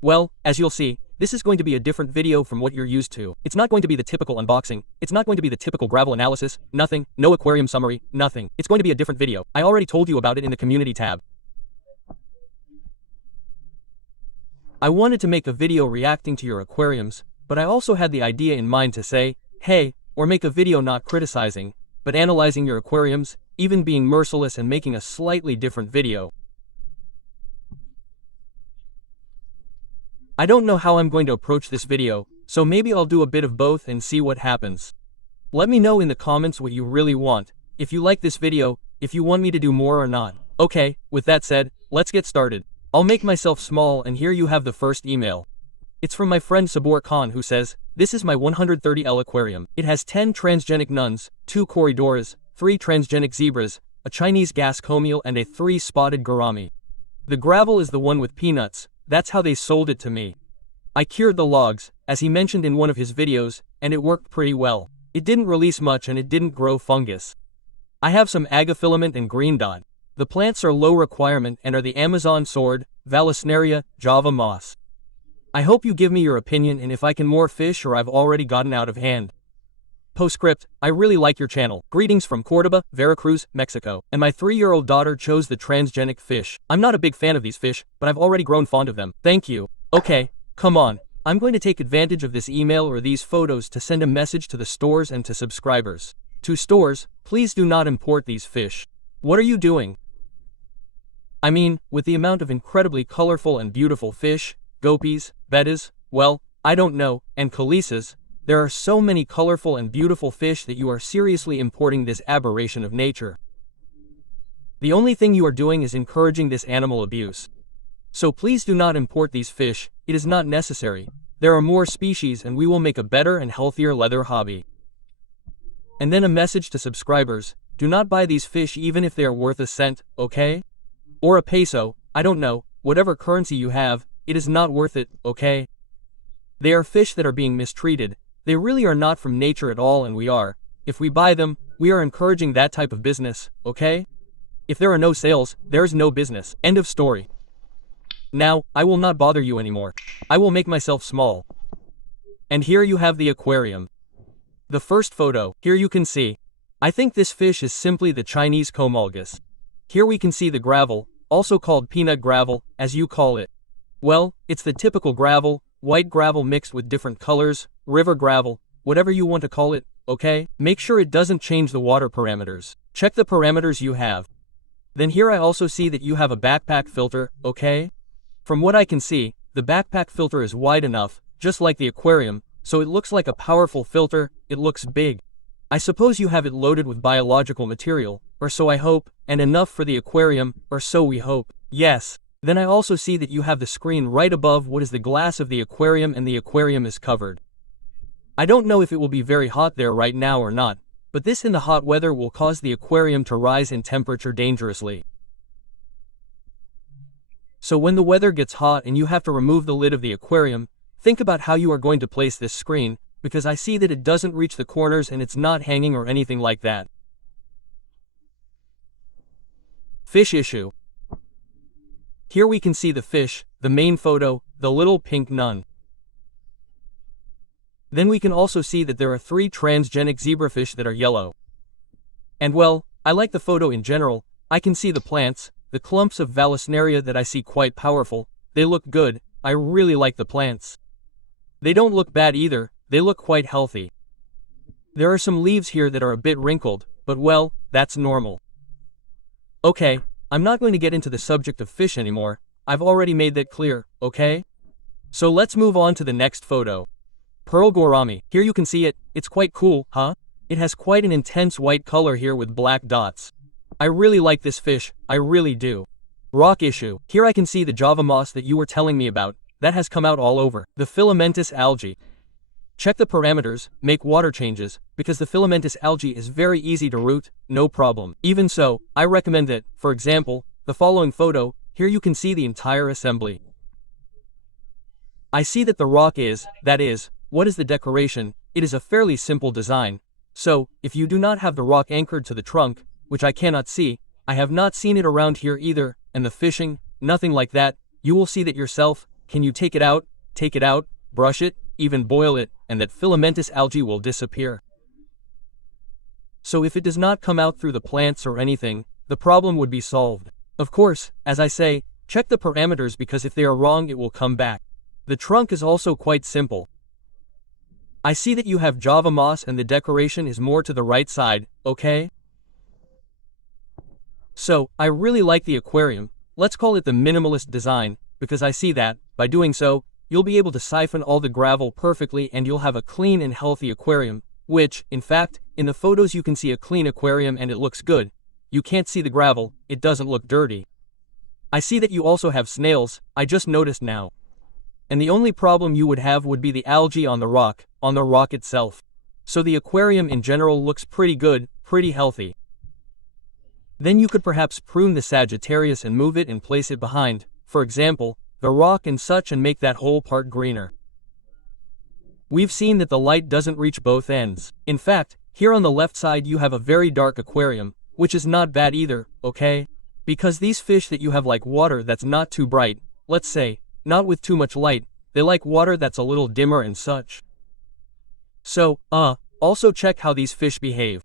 Well, as you'll see, this is going to be a different video from what you're used to. It's not going to be the typical unboxing, it's not going to be the typical gravel analysis, nothing, no aquarium summary, nothing. It's going to be a different video. I already told you about it in the community tab. I wanted to make a video reacting to your aquariums, but I also had the idea in mind to say, hey, or make a video not criticizing, but analyzing your aquariums, even being merciless and making a slightly different video. I don't know how I'm going to approach this video, so maybe I'll do a bit of both and see what happens. Let me know in the comments what you really want, if you like this video, if you want me to do more or not. Okay, with that said, let's get started. I'll make myself small and here you have the first email. It's from my friend Sabor Khan who says, this is my 130L aquarium. It has 10 transgenic nuns, 2 corridors, 3 transgenic zebras, a Chinese gas comial and a 3-spotted gourami. The gravel is the one with peanuts. That's how they sold it to me. I cured the logs, as he mentioned in one of his videos, and it worked pretty well. It didn't release much and it didn't grow fungus. I have some agafilament and green dot. The plants are low requirement and are the Amazon sword, Vallisneria, Java moss. I hope you give me your opinion and if I can more fish or I've already gotten out of hand. Postscript, I really like your channel. Greetings from Cordoba, Veracruz, Mexico. And my 3-year-old daughter chose the transgenic fish. I'm not a big fan of these fish, but I've already grown fond of them. Thank you. Okay, come on. I'm going to take advantage of this email or these photos to send a message to the stores and to subscribers. To stores, please do not import these fish. What are you doing? I mean, with the amount of incredibly colorful and beautiful fish, guppies, bettas, well, I don't know, and calisas, there are so many colorful and beautiful fish that you are seriously importing this aberration of nature. The only thing you are doing is encouraging this animal abuse. So please do not import these fish, it is not necessary. There are more species and we will make a better and healthier leather hobby. And then a message to subscribers, do not buy these fish even if they are worth a cent, okay? Or a peso, I don't know, whatever currency you have, it is not worth it, okay? They are fish that are being mistreated. They really are not from nature at all and we are, if we buy them, we are encouraging that type of business, okay? If there are no sales, there is no business. End of story. Now, I will not bother you anymore. I will make myself small. And here you have the aquarium. The first photo, here you can see. I think this fish is simply the Chinese comulgus. Here we can see the gravel, also called peanut gravel, as you call it. Well, it's the typical gravel, white gravel mixed with different colors, river gravel, whatever you want to call it, okay? Make sure it doesn't change the water parameters. Check the parameters you have. Then here I also see that you have a backpack filter, okay? From what I can see, the backpack filter is wide enough, just like the aquarium, so it looks like a powerful filter, it looks big. I suppose you have it loaded with biological material, or so I hope, and enough for the aquarium, or so we hope. Yes. Then I also see that you have the screen right above what is the glass of the aquarium and the aquarium is covered. I don't know if it will be very hot there right now or not, but this in the hot weather will cause the aquarium to rise in temperature dangerously. So when the weather gets hot and you have to remove the lid of the aquarium, think about how you are going to place this screen, because I see that it doesn't reach the corners and it's not hanging or anything like that. Fish issue. Here we can see the fish, the main photo, the little pink nun. Then we can also see that there are 3 transgenic zebrafish that are yellow. And well, I like the photo in general. I can see the plants, the clumps of Vallisneria that I see quite powerful. They look good. I really like the plants. They don't look bad either, they look quite healthy. There are some leaves here that are a bit wrinkled, but well, that's normal. Okay. I'm not going to get into the subject of fish anymore, I've already made that clear, okay? So let's move on to the next photo. Pearl gourami, here you can see it, it's quite cool, huh? It has quite an intense white color here with black dots. I really like this fish, I really do. Rock issue, here I can see the Java moss that you were telling me about, that has come out all over. The filamentous algae. Check the parameters, make water changes, because the filamentous algae is very easy to root, no problem. Even so, I recommend that, for example, the following photo, here you can see the entire assembly. I see that the rock is, that is, what is the decoration, it is a fairly simple design. So, if you do not have the rock anchored to the trunk, which I cannot see, I have not seen it around here either, and the fishing, nothing like that, you will see that yourself, can you take it out, brush it, even boil it, and that filamentous algae will disappear. So if it does not come out through the plants or anything, the problem would be solved. Of course, as I say, check the parameters because if they are wrong it will come back. The trunk is also quite simple. I see that you have Java moss and the decoration is more to the right side, okay? So, I really like the aquarium, let's call it the minimalist design, because I see that, by doing so, you'll be able to siphon all the gravel perfectly and you'll have a clean and healthy aquarium, which, in fact, in the photos you can see a clean aquarium and it looks good. You can't see the gravel, it doesn't look dirty. I see that you also have snails, I just noticed now. And the only problem you would have would be the algae on the rock itself. So the aquarium in general looks pretty good, pretty healthy. Then you could perhaps prune the Sagittarius and move it and place it behind, for example, the rock and such, and make that whole part greener. We've seen that the light doesn't reach both ends. In fact, here on the left side you have a very dark aquarium, which is not bad either, okay? Because these fish that you have like water that's not too bright, let's say, not with too much light, they like water that's a little dimmer and such. So, also check how these fish behave.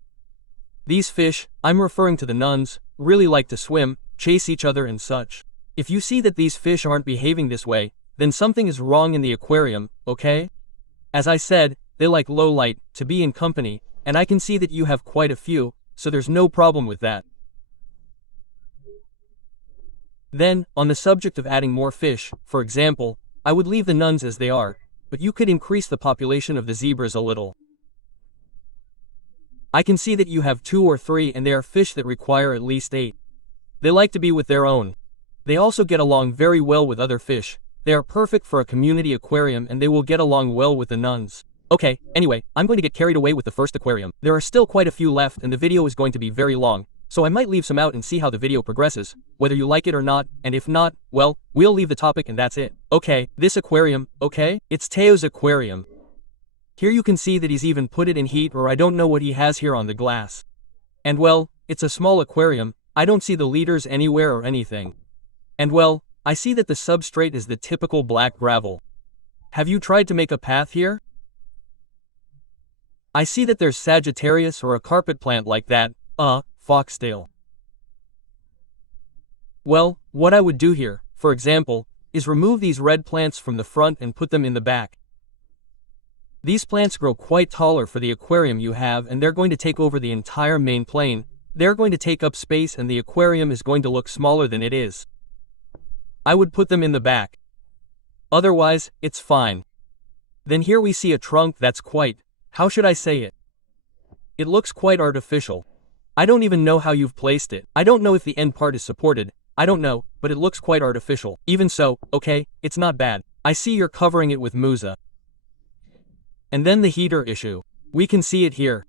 These fish, I'm referring to the nuns, really like to swim, chase each other and such. If you see that these fish aren't behaving this way, then something is wrong in the aquarium, okay? As I said, they like low light, to be in company, and I can see that you have quite a few, so there's no problem with that. Then, on the subject of adding more fish, for example, I would leave the nuns as they are, but you could increase the population of the zebras a little. I can see that you have 2 or 3 and they are fish that require at least 8. They like to be with their own. They also get along very well with other fish. They are perfect for a community aquarium and they will get along well with the nuns. Okay, anyway, I'm going to get carried away with the first aquarium. There are still quite a few left and the video is going to be very long, so I might leave some out and see how the video progresses, whether you like it or not, and if not, well, we'll leave the topic and that's it. Okay, this aquarium, okay? It's Teo's aquarium. Here you can see that he's even put it in heat, or I don't know what he has here on the glass. And well, it's a small aquarium, I don't see the leaders anywhere or anything. And well, I see that the substrate is the typical black gravel. Have you tried to make a path here? I see that there's Sagittarius or a carpet plant like that, foxtail. Well, what I would do here, for example, is remove these red plants from the front and put them in the back. These plants grow quite taller for the aquarium you have and they're going to take over the entire main plane. They're going to take up space and the aquarium is going to look smaller than it is. I would put them in the back. Otherwise, it's fine. Then here we see a trunk that's quite, how should I say it? It looks quite artificial. I don't even know how you've placed it. I don't know if the end part is supported. I don't know, but it looks quite artificial. Even so, okay, it's not bad. I see you're covering it with musa. And then the heater issue. We can see it here.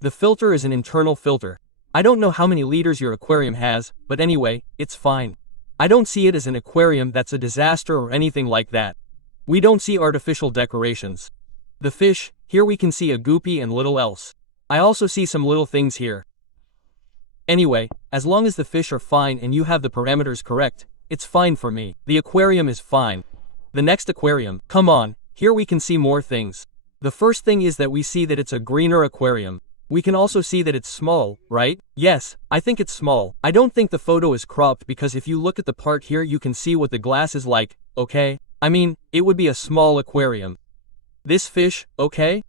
The filter is an internal filter. I don't know how many liters your aquarium has, but anyway, it's fine. I don't see it as an aquarium that's a disaster or anything like that. We don't see artificial decorations. The fish, here we can see a goopy and little else. I also see some little things here. Anyway, as long as the fish are fine and you have the parameters correct, it's fine for me. The aquarium is fine. The next aquarium, come on, here we can see more things. The first thing is that we see that it's a greener aquarium. We can also see that it's small, right? Yes, I think it's small. I don't think the photo is cropped because if you look at the part here you can see what the glass is like, okay? I mean, it would be a small aquarium. This fish, okay?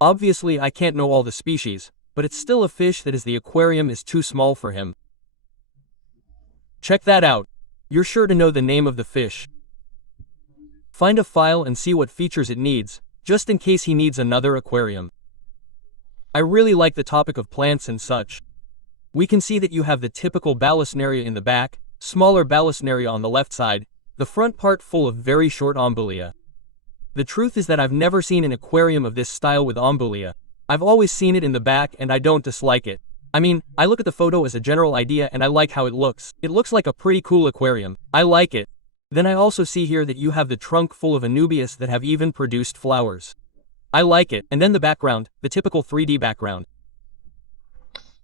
Obviously I can't know all the species, but it's still a fish that is the aquarium is too small for him. Check that out. You're sure to know the name of the fish. Find a file and see what features it needs, just in case he needs another aquarium. I really like the topic of plants and such. We can see that you have the typical balustrinaria in the back, smaller balustrinaria on the left side, the front part full of very short ombulia. The truth is that I've never seen an aquarium of this style with ombulia. I've always seen it in the back and I don't dislike it. I mean, I look at the photo as a general idea and I like how it looks. It looks like a pretty cool aquarium. I like it. Then I also see here that you have the trunk full of anubias that have even produced flowers. I like it. And then the background, the typical 3D background.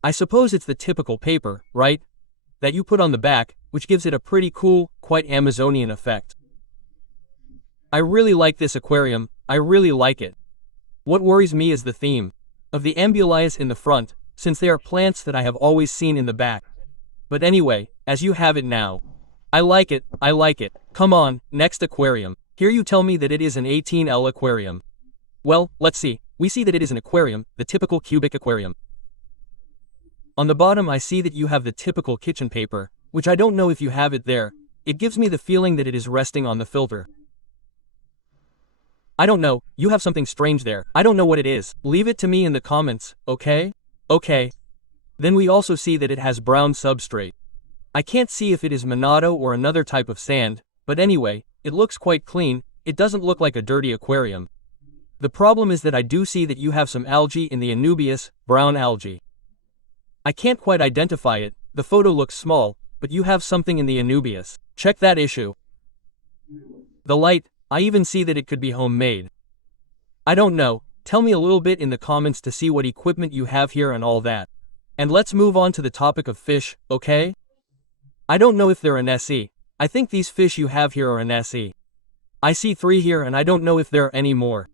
I suppose it's the typical paper, right? that you put on the back, which gives it a pretty cool, quite Amazonian effect. I really like this aquarium, I really like it. What worries me is the theme of the ambulias in the front, since they are plants that I have always seen in the back. But anyway, as you have it now. I like it, I like it. Come on, next aquarium. Here you tell me that it is an 18L aquarium. Well, let's see. We see that it is an aquarium, the typical cubic aquarium. On the bottom I see that you have the typical kitchen paper, which I don't know if you have it there. It gives me the feeling that it is resting on the filter. I don't know, you have something strange there. I don't know what it is. Leave it to me in the comments, okay? Okay. Then we also see that it has brown substrate. I can't see if it is Monado or another type of sand, but anyway, it looks quite clean. It doesn't look like a dirty aquarium. The problem is that I do see that you have some algae in the Anubias, brown algae. I can't quite identify it, the photo looks small, but you have something in the Anubias. Check that issue. The light, I even see that it could be homemade. I don't know, tell me a little bit in the comments to see what equipment you have here and all that. And let's move on to the topic of fish, okay? I don't know if they're an SE. I think these fish you have here are an SE. I see 3 here and I don't know if there are any more.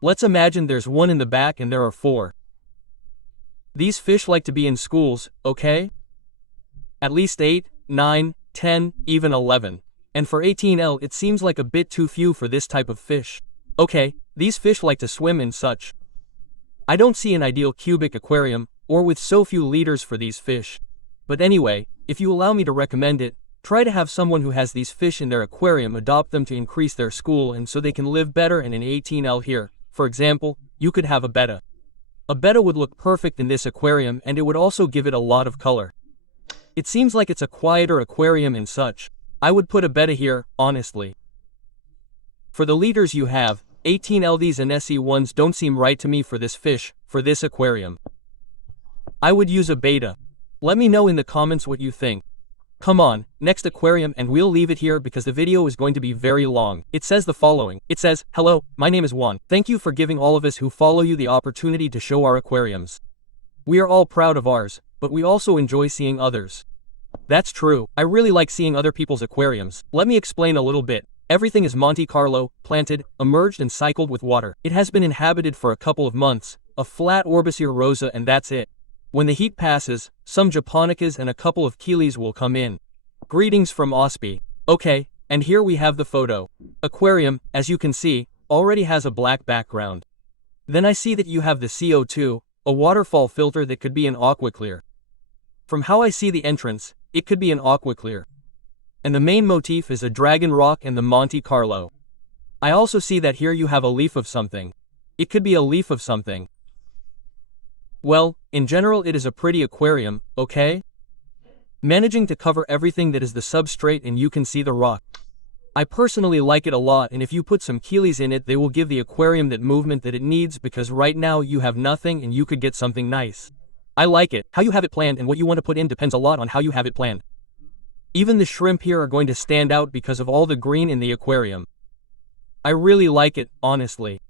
Let's imagine there's 1 in the back and there are 4. These fish like to be in schools, okay? At least 8, 9, 10, even 11. And for 18L it seems like a bit too few for this type of fish. Okay, these fish like to swim and such. I don't see an ideal cubic aquarium, or with so few liters for these fish. But anyway, if you allow me to recommend it, try to have someone who has these fish in their aquarium adopt them to increase their school and so they can live better and in 18L here. For example, you could have a betta. A betta would look perfect in this aquarium and it would also give it a lot of color. It seems like it's a quieter aquarium and such. I would put a betta here, honestly. For the liters you have, 18L these and SE ones don't seem right to me for this fish, for this aquarium. I would use a beta. Let me know in the comments what you think. Come on, next aquarium and we'll leave it here because the video is going to be very long. It says the following. It says, "Hello, my name is Juan. Thank you for giving all of us who follow you the opportunity to show our aquariums. We are all proud of ours, but we also enjoy seeing others." That's true. I really like seeing other people's aquariums. Let me explain a little bit. Everything is Monte Carlo, planted, emerged and cycled with water. It has been inhabited for a couple of months, a flat Orbicea rosa and that's it. When the heat passes, some Japonicas and a couple of Keelys will come in. Greetings from Ospi. Okay, and here we have the photo. Aquarium, as you can see, already has a black background. Then I see that you have the CO2, a waterfall filter that could be an aquaclear. From how I see the entrance, it could be an aquaclear. And the main motif is a dragon rock and the Monte Carlo. I also see that here you have a leaf of something. It could be a leaf of something. Well, in general it is a pretty aquarium, okay? Managing to cover everything that is the substrate and you can see the rock. I personally like it a lot and if you put some Keelys in it they will give the aquarium that movement that it needs because right now you have nothing and you could get something nice. I like it. How you have it planned and what you want to put in depends a lot on how you have it planned. Even the shrimp here are going to stand out because of all the green in the aquarium. I really like it, honestly.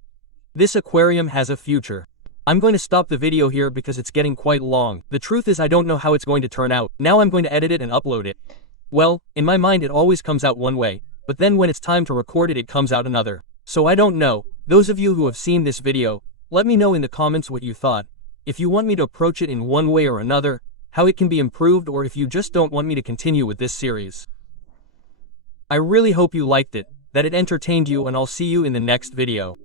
This aquarium has a future. I'm going to stop the video here because it's getting quite long. The truth is I don't know how it's going to turn out. Now I'm going to edit it and upload it. Well, in my mind it always comes out one way, but then when it's time to record it, it comes out another. So I don't know. Those of you who have seen this video, let me know in the comments what you thought. If you want me to approach it in one way or another, how it can be improved or if you just don't want me to continue with this series. I really hope you liked it, that it entertained you and I'll see you in the next video.